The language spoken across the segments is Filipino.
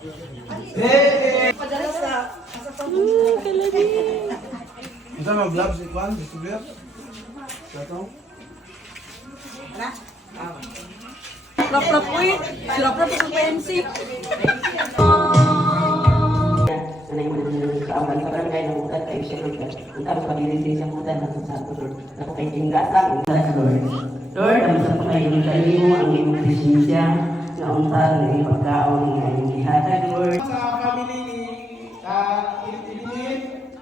Padala sa Kalabi. Isa mga vlog si Kwan, si Subir. Ito. Rap-rap ko eh. Si Rap-rap sa PNC. Sanay mo din sa aman sa barangay ng utan kayo siya Lord. Ang tarong pag-ilintin sa utan ng Santo Lord. Ako kay tinggasan, utan ka Lord. Lord, ang sa pagkain kayo mo, ang iyong presensya, na untan, ang iyong pagkaon, ang iyong ihatag Lord. Sa family ni Ililin,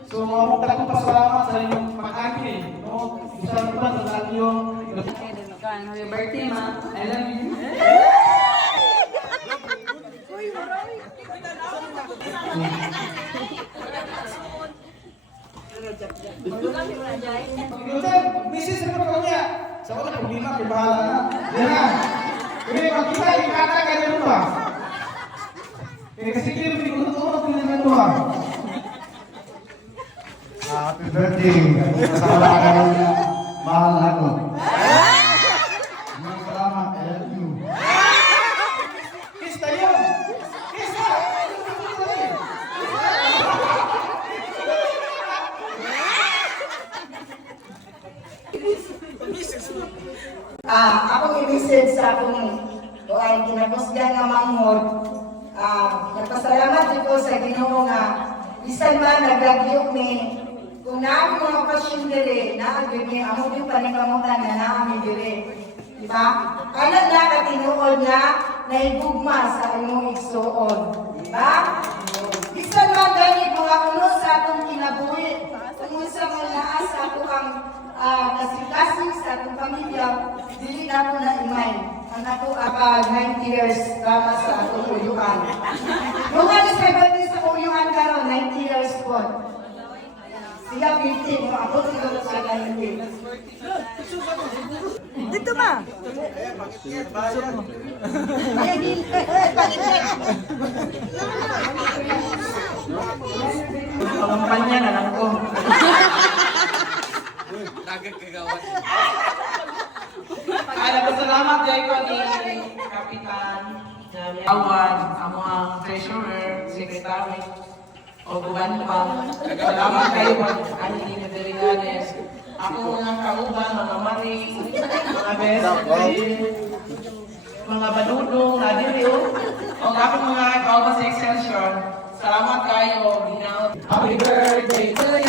so mamunta ko pasalamat sa inyong pag-akin. Isa ko ba sa inyong Happy birthday, ma. I love you. Misis na po niya. Sa wala problema, bahala na. Yan na. Kaya pag kita, ikata ka rin ba? Kaya kasi kaya mo tinutulog ko naman ito ha. Happy birthday. Kasama ka rin niya. Mahal ako. Salamat. I love you. Kiss tayo. Kiss na. Akong i-message sa akong ay ginagusgan nga manghod. Nagpasalamat ko sa Ginoo nga bisan man naglagyok ni kung naami mga pasyon diri, naagyo ni amo yung paningkamutan nga naami diri. Diba? Ano na katinuod na naibugma sa imong igsuon. Diba? Bisan man gani kung ako sa atong kinabuhi, kung sa mga naa sa atong kasing-kasing sa atong pamilya, dili na po na imay. Ang ako 90 years kama sa atong uyuan. Nung alis kay birthday sa uyuan karon 90 years po. Siya 50, kung ako siguro sa 90. Dito, ma. Pangampanya na lang ko. Salamat dahil ko ni Kapitan Awan, ang mga treasurer, secretary, o buwan pa. Salamat kayo ang ni Medellinanes. Ako mga kauban, mga mari, mga best, mga badudong, nadiriw, o ako mga kauban sa Excelsior. Salamat kayo, Happy birthday to you!